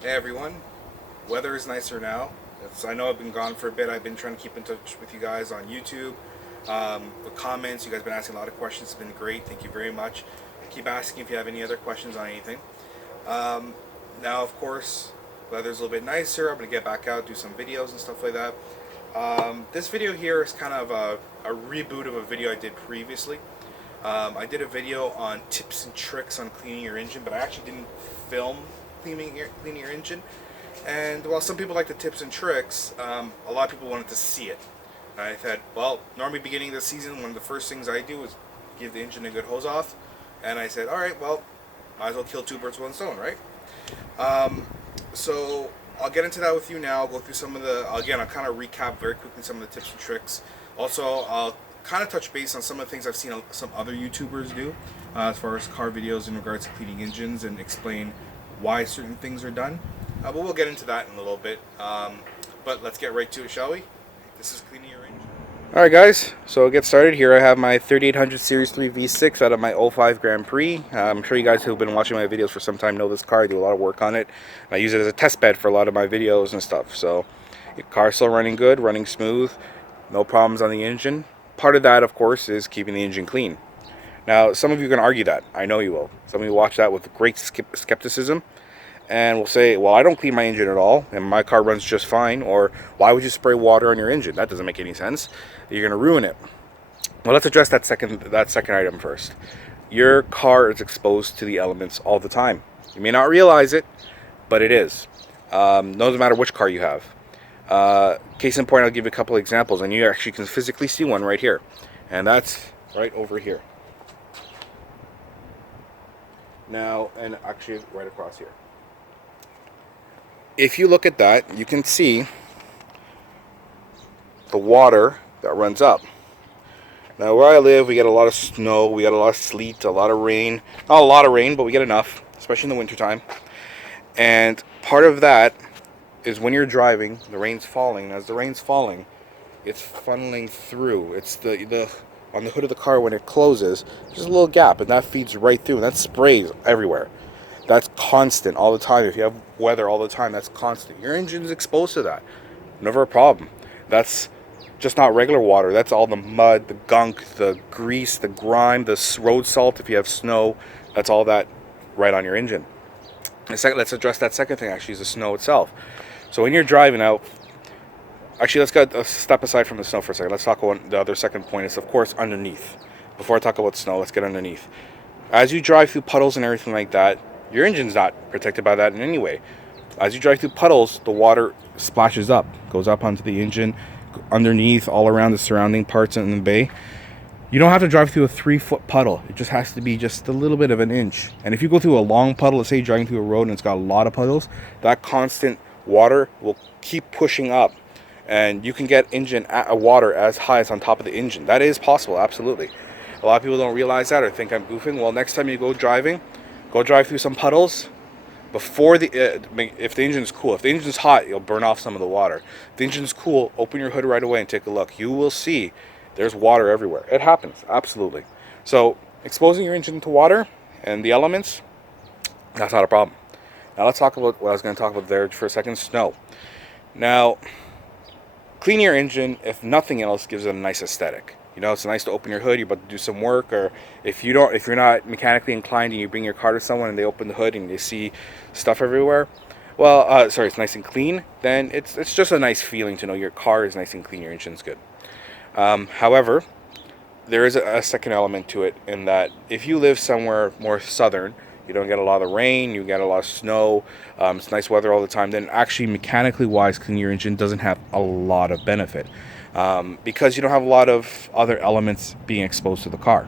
Hey everyone, weather is nicer now. I know I've been gone for a bit. I've been trying to keep in touch with you guys on YouTube. The comments, you guys have been asking a lot of questions. It's been great. Thank you very much. Keep asking if you have any other questions on anything. Um, Now, of course, weather's a little bit nicer. I'm going to get back out, do some videos and stuff like that. This video here is kind of a reboot of a video I did previously. I did a video on tips and tricks on cleaning your engine, but I actually didn't film cleaning your engine. And while some people like the tips and tricks, a lot of people wanted to see it. And I said, well, normally beginning of the season, one of the first things I do is give the engine a good hose off. And I said, all right, well, might as well kill two birds with one stone, right? Um, so I'll get into that with you now. I'll go through some of I'll kind of recap very quickly some of the tips and tricks. Also, I'll kind of touch base on some of the things I've seen some other YouTubers do as far as car videos in regards to cleaning engines and explain why certain things are done. But we'll get into that in a little bit. But let's get right to it, shall we? This is cleaning your engine. Alright guys, so I'll get started here. I have my 3800 Series 3 V6 out of my '05 Grand Prix. I'm sure you guys who've been watching my videos for some time know this car. I do a lot of work on it. I use it as a test bed for a lot of my videos and stuff. So the car's still running good, running smooth, no problems on the engine. Part of that, of course, is keeping the engine clean. Now, some of you can argue that. I know you will. Some of you watch that with great skepticism and will say, well, I don't clean my engine at all and my car runs just fine, or why would you spray water on your engine? That doesn't make any sense. You're going to ruin it. Well, let's address that second item first. Your car is exposed to the elements all the time. You may not realize it, but it is. No matter which car you have. Case in point, I'll give you a couple examples, and you actually can physically see one right here, and that's right over here. Now, and actually right across here. If you look at that, you can see the water that runs up. Now, where I live, we get a lot of snow, we get a lot of sleet, a lot of rain. Not a lot of rain, but we get enough, especially in the wintertime. And part of that is when you're driving, the rain's falling. As the rain's falling, it's funneling through. It's the on the hood of the car when it closes, there's a little gap, and that feeds right through, and that sprays everywhere. That's constant all the time. If you have weather all the time, that's constant. Your engine's exposed to that. Never a problem. That's just not regular water. That's all the mud, the gunk, the grease, the grime, the road salt. If you have snow, that's all that right on your engine. Let's address that second thing, actually, is the snow itself. So when you're driving out, actually, let's get a step aside from the snow for a second. Let's talk about the other second point is, of course, underneath. Before I talk about snow, let's get underneath. As you drive through puddles and everything like that, your engine's not protected by that in any way. As you drive through puddles, the water splashes up, goes up onto the engine, underneath, all around the surrounding parts in the bay. You don't have to drive through a 3-foot puddle. It just has to be just a little bit of an inch. And if you go through a long puddle, let's say you're driving through a road and it's got a lot of puddles, that constant water will keep pushing up. And you can get engine water as high as on top of the engine. That is possible, absolutely. A lot of people don't realize that or think I'm goofing. Well, next time you go driving, go drive through some puddles before if the engine's cool. If the engine's hot, you'll burn off some of the water. If the engine's cool, open your hood right away and take a look. You will see there's water everywhere. It happens, absolutely. So exposing your engine to water and the elements, that's not a problem. Now let's talk about what I was going to talk about there for a second, snow. Now, clean your engine, if nothing else, gives it a nice aesthetic. You know, it's nice to open your hood, you're about to do some work, or if you're not mechanically inclined and you bring your car to someone and they open the hood and they see stuff everywhere, well, sorry, it's nice and clean, then it's just a nice feeling to know your car is nice and clean, your engine's good. However, there is a second element to it in that if you live somewhere more southern, you don't get a lot of rain, you get a lot of snow, it's nice weather all the time, then actually mechanically wise, cleaning your engine doesn't have a lot of benefit. Because you don't have a lot of other elements being exposed to the car.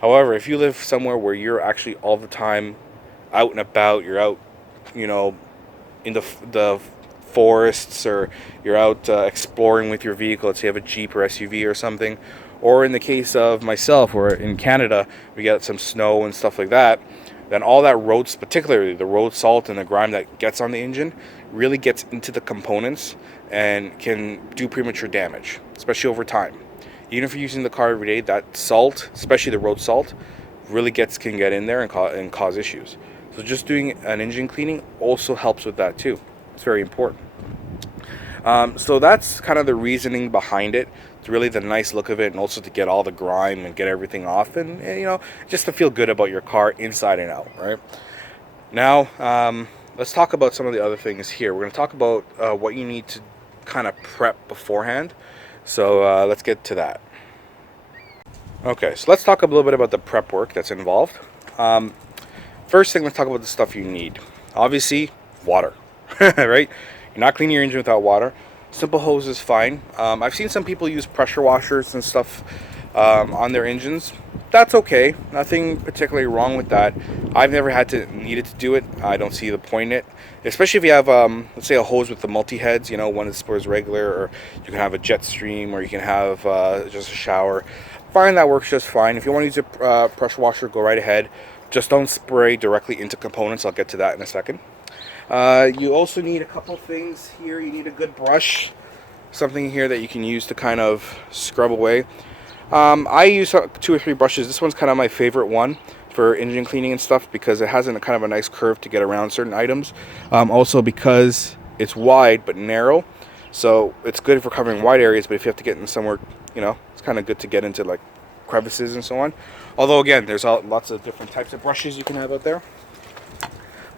However, if you live somewhere where you're actually all the time out and about, you're out, you know, in the forests, or you're out exploring with your vehicle, let's say you have a Jeep or SUV or something, or in the case of myself, where in Canada we get some snow and stuff like that, then all that roads, particularly the road salt and the grime that gets on the engine, really gets into the components and can do premature damage, especially over time. Even if you're using the car every day, that salt, especially the road salt, really can get in there and cause issues. So just doing an engine cleaning also helps with that too. It's very important. So that's kind of the reasoning behind it. It's really the nice look of it, and also to get all the grime and get everything off, and you know, just to feel good about your car inside and out, right? Now, let's talk about some of the other things here. We're going to talk about what you need to kind of prep beforehand. So let's get to that. Okay, so let's talk a little bit about the prep work that's involved. First thing, let's talk about the stuff you need. Obviously, water, right? You're not cleaning your engine without water. Simple hose is fine. I've seen some people use pressure washers and stuff on their engines. That's okay. Nothing particularly wrong with that. I've never needed to do it. I don't see the point in it. Especially if you have, let's say, a hose with the multi-heads, you know, one that spurs regular, or you can have a jet stream, or you can have just a shower. Fine, that works just fine. If you want to use a pressure washer, go right ahead. Just don't spray directly into components. I'll get to that in a second. You also need a couple things here. You need a good brush, something here that you can use to kind of scrub away. I use 2 or 3 brushes. This one's kind of my favorite one for engine cleaning and stuff because it has a kind of a nice curve to get around certain items. Also because it's wide but narrow, so it's good for covering wide areas, but if you have to get in somewhere, you know, it's kind of good to get into like crevices and so on. Although again, there's lots of different types of brushes you can have out there.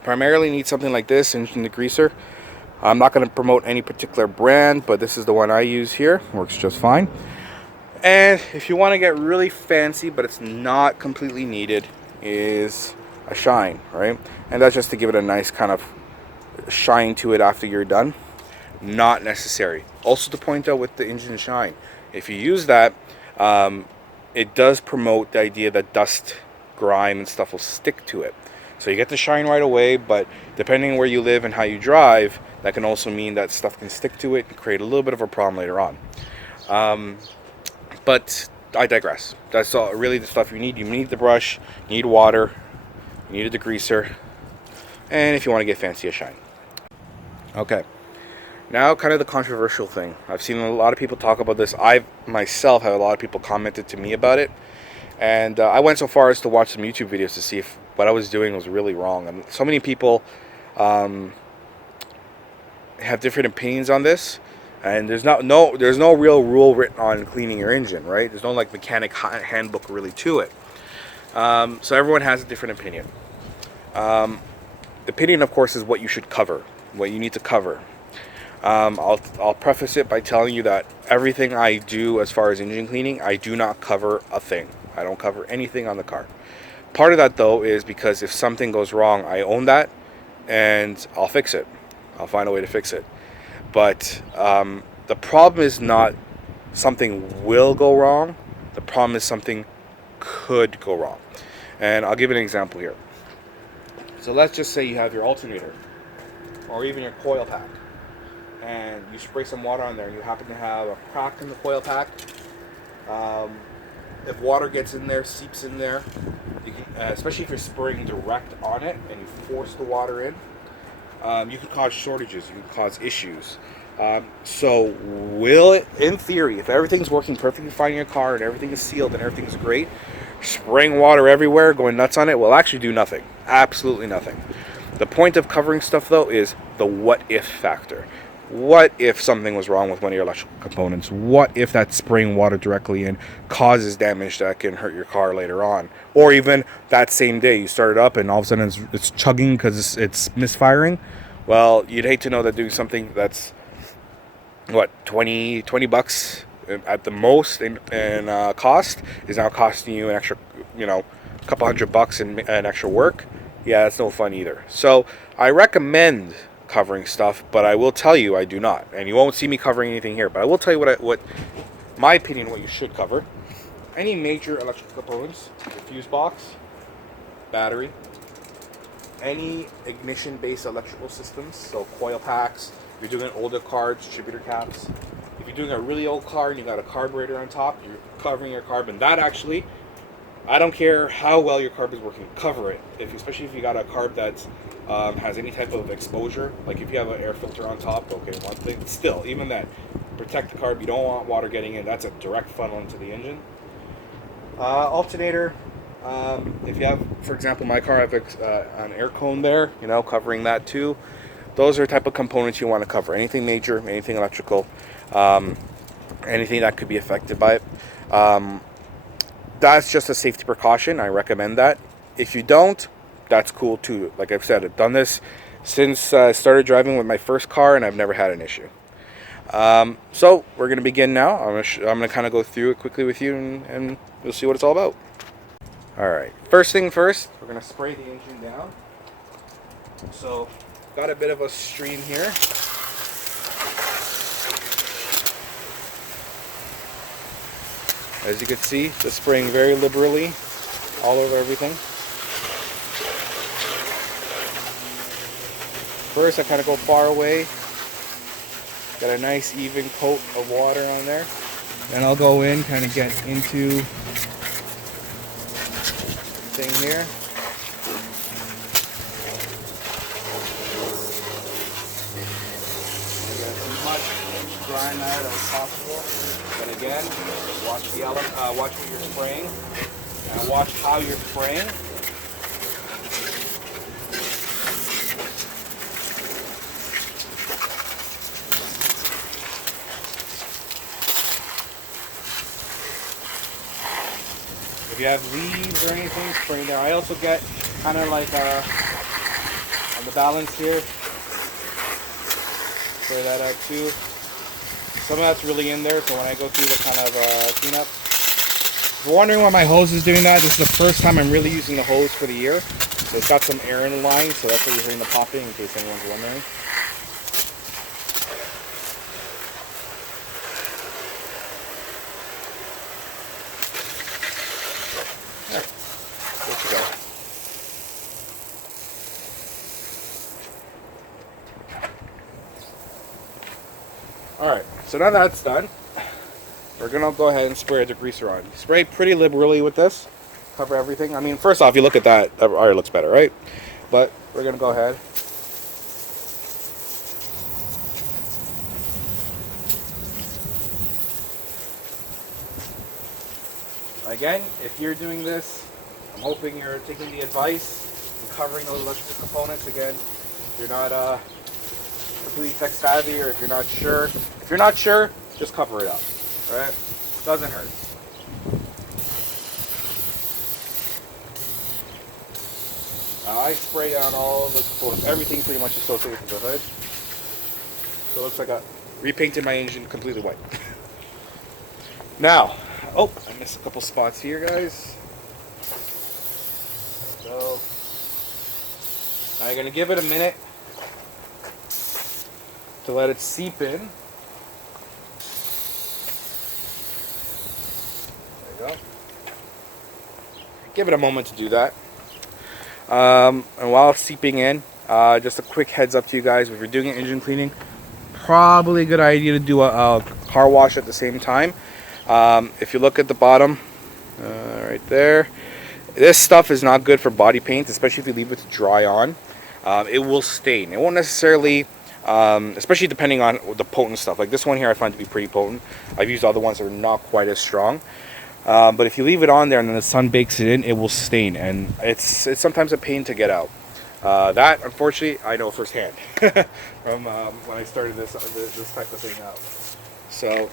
Primarily need something like this, engine degreaser. I'm not going to promote any particular brand, but this is the one I use here. Works just fine. And if you want to get really fancy, but it's not completely needed, is a shine, right? And that's just to give it a nice kind of shine to it after you're done. Not necessary. Also to point out with the engine shine, if you use that, it does promote the idea that dust, grime, and stuff will stick to it. So you get the shine right away, but depending on where you live and how you drive, that can also mean that stuff can stick to it and create a little bit of a problem later on. But I digress. That's all, really the stuff you need. You need the brush, you need water, you need a degreaser, and if you want to get fancy, a shine. Okay. Now, kind of the controversial thing. I've seen a lot of people talk about this. I myself have a lot of people commented to me about it. And I went so far as to watch some YouTube videos to see if what I was doing was really wrong. And so many people have different opinions on this. And there's no real rule written on cleaning your engine, right? There's no like mechanic handbook really to it. So everyone has a different opinion. Opinion, of course, is what you should cover, what you need to cover. I'll preface it by telling you that everything I do as far as engine cleaning, I do not cover a thing. I don't cover anything on the car. Part of that, though, is because if something goes wrong, I own that, and I'll fix it. I'll find a way to fix it. But the problem is not something will go wrong. The problem is something could go wrong. And I'll give you an example here. So let's just say you have your alternator, or even your coil pack, and you spray some water on there, and you happen to have a crack in the coil pack. If water gets in there, seeps in there, you can, especially if you're spraying direct on it and you force the water in, you could cause shortages, you could cause issues. So will it, in theory, if everything's working perfectly fine in your car and everything is sealed and everything's great, spraying water everywhere, going nuts on it, will actually do nothing. Absolutely nothing. The point of covering stuff, though, is the what-if factor. What if something was wrong with one of your electrical components? What if that spraying water directly in causes damage that can hurt your car later on? Or even that same day you start it up and all of a sudden it's chugging because it's misfiring? Well, you'd hate to know that doing something that's, what, 20 bucks at the most in cost is now costing you an extra, a couple $100 in extra work. Yeah, that's no fun either. So I recommend covering stuff, but I will tell you I do not, and you won't see me covering anything here, but I will tell you what my opinion, what you should cover. Any major electrical components, your fuse box, battery, any ignition based electrical systems, so coil packs. If you're doing an older car, distributor caps. If you're doing a really old car and you got a carburetor on top, you're covering your carb, and that actually, I don't care how well your carb is working, cover it. Especially if you got a carb that has any type of exposure, like if you have an air filter on top, okay, one thing. Still, even that, protect the carb. You don't want water getting in. That's a direct funnel into the engine. Alternator, If you have, for example, my car, I have an air cone there, you know, covering that too. Those are the type of components you want to cover. Anything major, anything electrical, um, anything that could be affected by it. Um, that's just a safety precaution. I recommend that. If you don't, that's cool too. Like I've said, I've done this since I started driving with my first car, and I've never had an issue. So we're gonna begin now. I'm gonna kind of go through it quickly with you, and you'll see what it's all about. All right. First thing first, we're gonna spray the engine down. So, got a bit of a stream here. As you can see, just spraying very liberally all over everything. First, I kind of go far away. Got a nice even coat of water on there. Then I'll go in, kind of get into the thing here. Get as much grime out as possible. But again, watch watch what you're spraying, and watch how you're spraying. If you have leaves or anything, spray there. I also get kind of like on the balance here, spray that out too. Some of that's really in there, so when I go through the kind of cleanup. If you're wondering why my hose is doing that, this is the first time I'm really using the hose for the year. So it's got some air in the line, so that's why you're hearing the popping, in case anyone's wondering. There, there you go. Alright, so now that's done, we're going to go ahead and spray a degreaser on. Spray pretty liberally with this, cover everything. I mean, first off, you look at that, that already looks better, right? But we're going to go ahead. Again, if you're doing this, I'm hoping you're taking the advice and covering those electrical components. Again, if you're not completely tech savvy, or if you're not sure. If you're not sure, just cover it up. Alright? Doesn't hurt. I spray on all the components, everything pretty much associated with the hood. So it looks like I repainted my engine completely white. Now, oh, I missed a couple spots here, guys. There we go. Now you're going to give it a minute to let it seep in. There you go. Give it a moment to do that. And while it's seeping in, just a quick heads up to you guys, if you're doing an engine cleaning, probably a good idea to do a car wash at the same time. If you look at the bottom, right there, this stuff is not good for body paint, especially if you leave it to dry on. It will stain. It won't necessarily, especially depending on the potent stuff. Like this one here I find to be pretty potent. I've used other ones that are not quite as strong. But if you leave it on there and then the sun bakes it in, it will stain, and it's sometimes a pain to get out. That, unfortunately, I know firsthand from when I started this type of thing out. So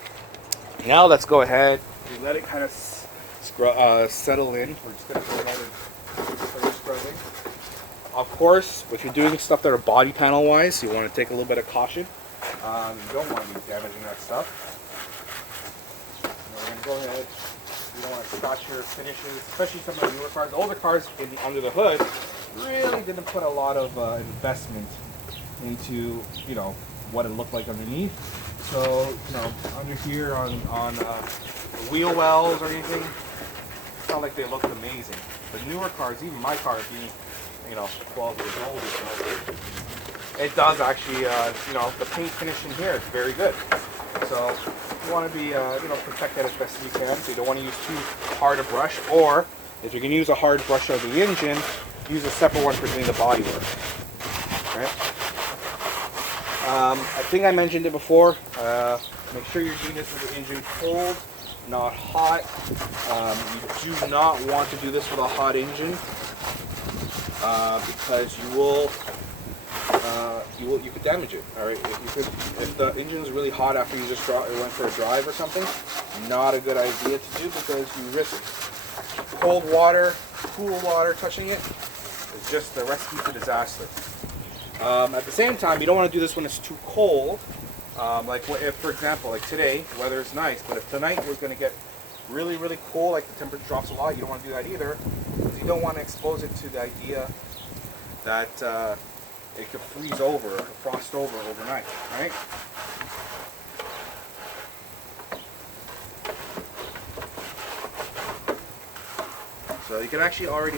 now let's go ahead. We let it kind of settle in. We're just going to go ahead and start scrubbing. Of course, if you're doing stuff that are body panel wise, you want to take a little bit of caution. You don't want to be damaging that stuff. Now we're going to go ahead. You don't want to scotch your finishes, especially some of the newer cars. The older cars under the hood really didn't put a lot of investment into, you know, what it looked like underneath. So, you know, under here on the wheel wells or anything, it's not like they looked amazing. But newer cars, even my car being, you know, 12 years old or so, it does actually, you know, the paint finish in here is very good. So you want to be, you know, protect that as best as you can. So you don't want to use too hard a brush, or if you can use a hard brush over the engine, use a separate one for doing the body work. Right? I think I mentioned it before. Make sure you're doing this with the engine cold, not hot. You do not want to do this with a hot engine because you could damage it. All right, if the engine is really hot after you just went for a drive or something, not a good idea to do because you risk cold water, cool water touching it. It's just a recipe for disaster. At the same time, you don't want to do this when it's too cold. Like if, for example, like today, weather is nice, but if tonight we're going to get really, really cold, like the temperature drops a lot, you don't want to do that either, because you don't want to expose it to the idea that it could freeze over, or frost over overnight, right? So you can actually already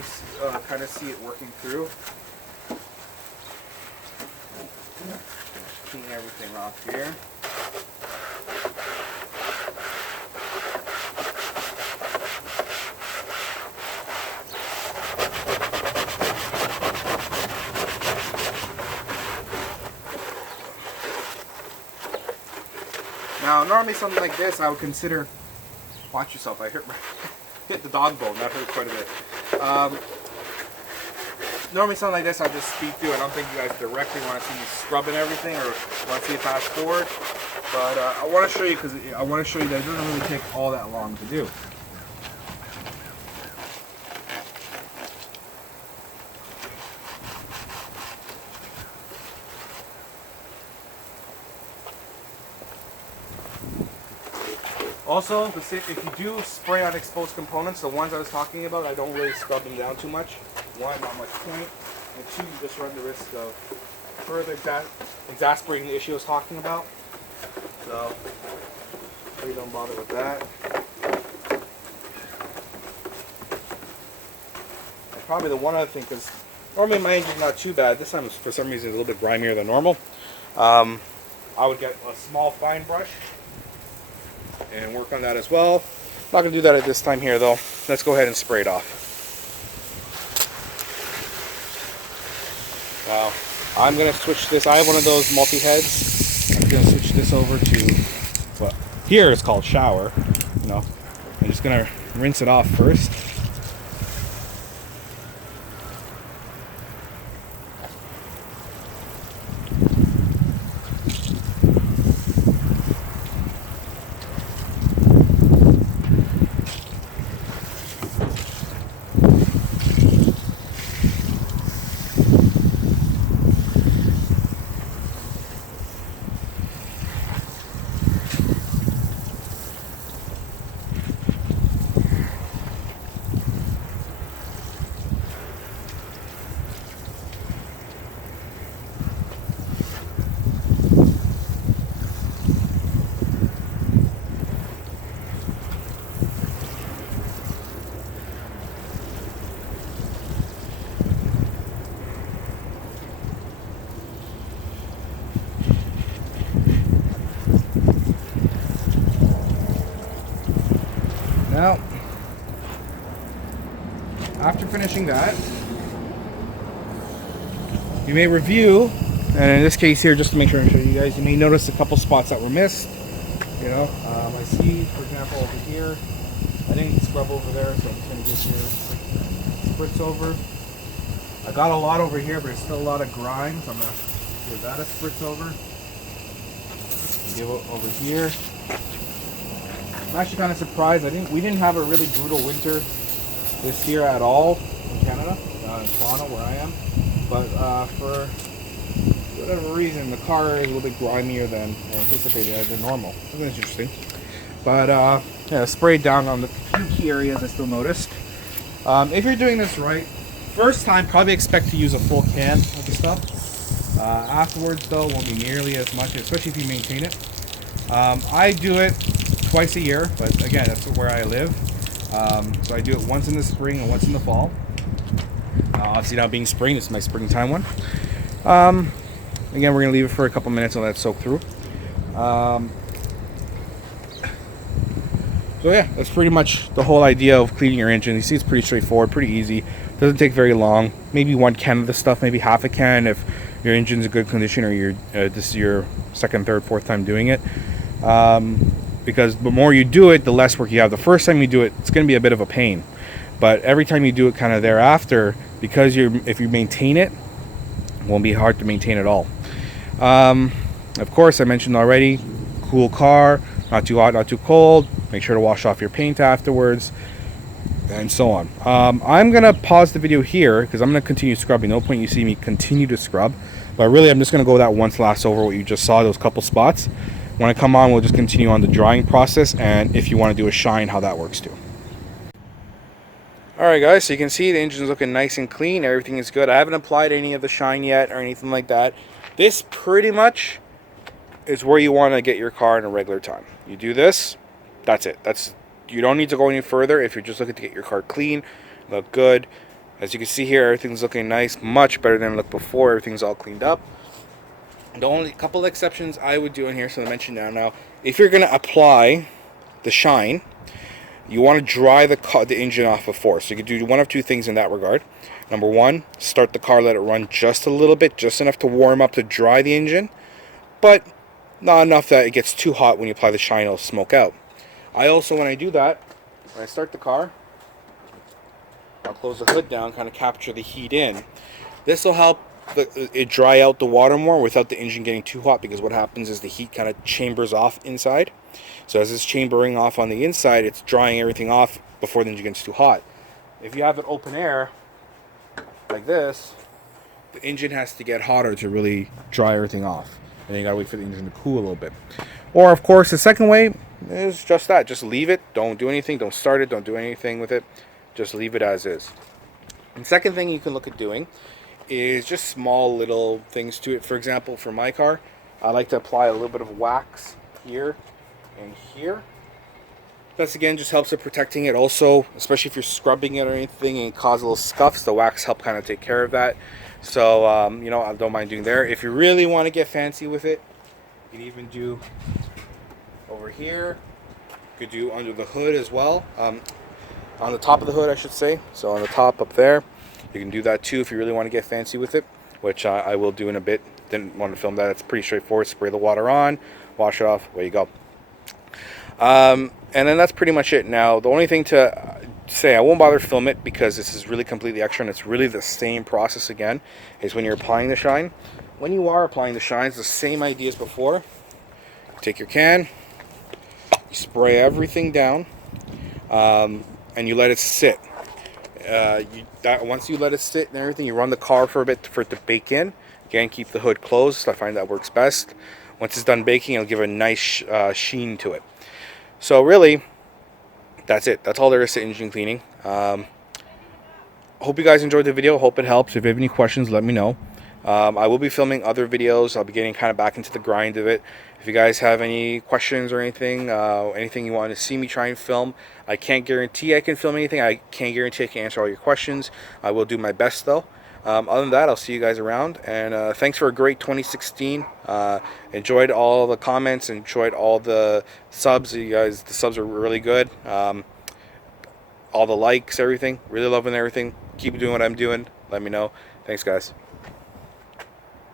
kind of see it working through. Clean everything off here. Now, normally something like this, I would consider. Watch yourself! I hit the dog bone. That hurt quite a bit. Normally something like this, I just speed through. I don't think you guys directly want to see me scrubbing everything or want to see it fast forward. But I want to show you because I want to show you that it doesn't really take all that long to do. Also, if you do spray on exposed components, the ones I was talking about, I don't really scrub them down too much. One, not much point. And two, you just run the risk of further exasperating the issue I was talking about. So, really don't bother with that. And probably the one other thing, because normally my engine's not too bad. This time, for some reason, it's a little bit grimier than normal. I would get a small fine brush and work on that as well. Not going to do that at this time here though. Let's go ahead and spray it off. Now, I'm going to switch this. I have one of those multi-heads. I'm going to switch this over to, well, here it's called shower. You know, I'm just going to rinse it off first. Now, after finishing that, you may review, and in this case here, just to make sure I show you guys, you may notice a couple spots that were missed. You know, I see, for example, over here, I didn't scrub over there, so I'm just going to just here, spritz over. I got a lot over here, but there's still a lot of grime, so I'm going to give that a spritz over. And give it over here. I'm actually kind of surprised. We didn't have a really brutal winter this year at all in Canada, in Toronto where I am. But for whatever reason, the car is a little bit grimier than anticipated, than normal. That's interesting. But yeah, sprayed down on the few key areas I still noticed. If you're doing this right, first time probably expect to use a full can of the stuff. Afterwards though, won't be nearly as much, especially if you maintain it. I do it twice a year, but again, that's where I live. So I do it once in the spring and once in the fall. Obviously now being spring, this is my springtime one. Again, we're going to leave it for a couple minutes and let it soak through. So yeah, that's pretty much the whole idea of cleaning your engine. You see it's pretty straightforward, pretty easy. Doesn't take very long. Maybe one can of the stuff, maybe half a can if your engine's in good condition or this is your second, third, fourth time doing it. because the more you do it, the less work you have. The first time you do it, it's going to be a bit of a pain, but every time you do it kind of thereafter, because if you maintain it, it won't be hard to maintain at all. Of course, I mentioned already, cool car, not too hot, not too cold. Make sure to wash off your paint afterwards, and so on. I'm going to pause the video here because I'm going to continue scrubbing. No point you see me continue to scrub, but really I'm just going to go that once last over what you just saw, those couple spots. When I come on, we'll just continue on the drying process, and if you want to do a shine, how that works too. Alright guys, so you can see the engine's looking nice and clean, everything is good. I haven't applied any of the shine yet or anything like that. This pretty much is where you want to get your car in a regular time. You do this, that's it. You don't need to go any further if you're just looking to get your car clean, look good. As you can see here, everything's looking nice, much better than it looked before. Everything's all cleaned up. The only couple of exceptions I would do in here, so I mentioned now, if you're going to apply the shine, you want to dry the engine off before. So you can do one of two things in that regard. Number one, start the car, let it run just a little bit, just enough to warm up to dry the engine, but not enough that it gets too hot when you apply the shine, it'll smoke out. I also, when I do that, when I start the car, I'll close the hood down, kind of capture the heat in. This will help it dry out the water more without the engine getting too hot, because what happens is the heat kind of chambers off inside. So as it's chambering off on the inside, it's drying everything off before the engine gets too hot. If you have it open air like this, the engine has to get hotter to really dry everything off, and then you gotta wait for the engine to cool a little bit. Or of course the second way is just that, just leave it, don't do anything, don't start it, don't do anything with it, just leave it as is. And second thing you can look at doing is just small little things to it. For example, for my car, I like to apply a little bit of wax here and here. That's again just helps it protecting it. Also, especially if you're scrubbing it or anything and cause little scuffs, the wax help kind of take care of that. So you know, I don't mind doing there. If you really want to get fancy with it, you can even do over here. You could do under the hood as well, on the top of the hood I should say. So on the top up there, you can do that too if you really want to get fancy with it, which I will do in a bit. Didn't want to film that. It's pretty straightforward. Spray the water on, wash it off, away you go. And then that's pretty much it. Now, the only thing to say, I won't bother to film it because this is really completely extra and it's really the same process again, is when you're applying the shine. When you are applying the shine, it's the same idea as before. You take your can, you spray everything down, and you let it sit. Once you let it sit and everything, you run the car for a bit for it to bake in. Again, keep the hood closed. I find that works best. Once it's done baking, it'll give a nice sheen to it. So really, that's it. That's all there is to engine cleaning. Hope you guys enjoyed the video. Hope it helps. If you have any questions, let me know. I will be filming other videos. I'll be getting kind of back into the grind of it. If you guys have any questions or anything, anything you want to see me try and film, I can't guarantee I can film anything. I can't guarantee I can answer all your questions. I will do my best though. Other than that, I'll see you guys around, and thanks for a great 2016. Enjoyed all the comments, enjoyed all the subs. You guys, the subs are really good. All the likes, everything. Really loving everything. Keep doing what I'm doing. Let me know. Thanks, guys.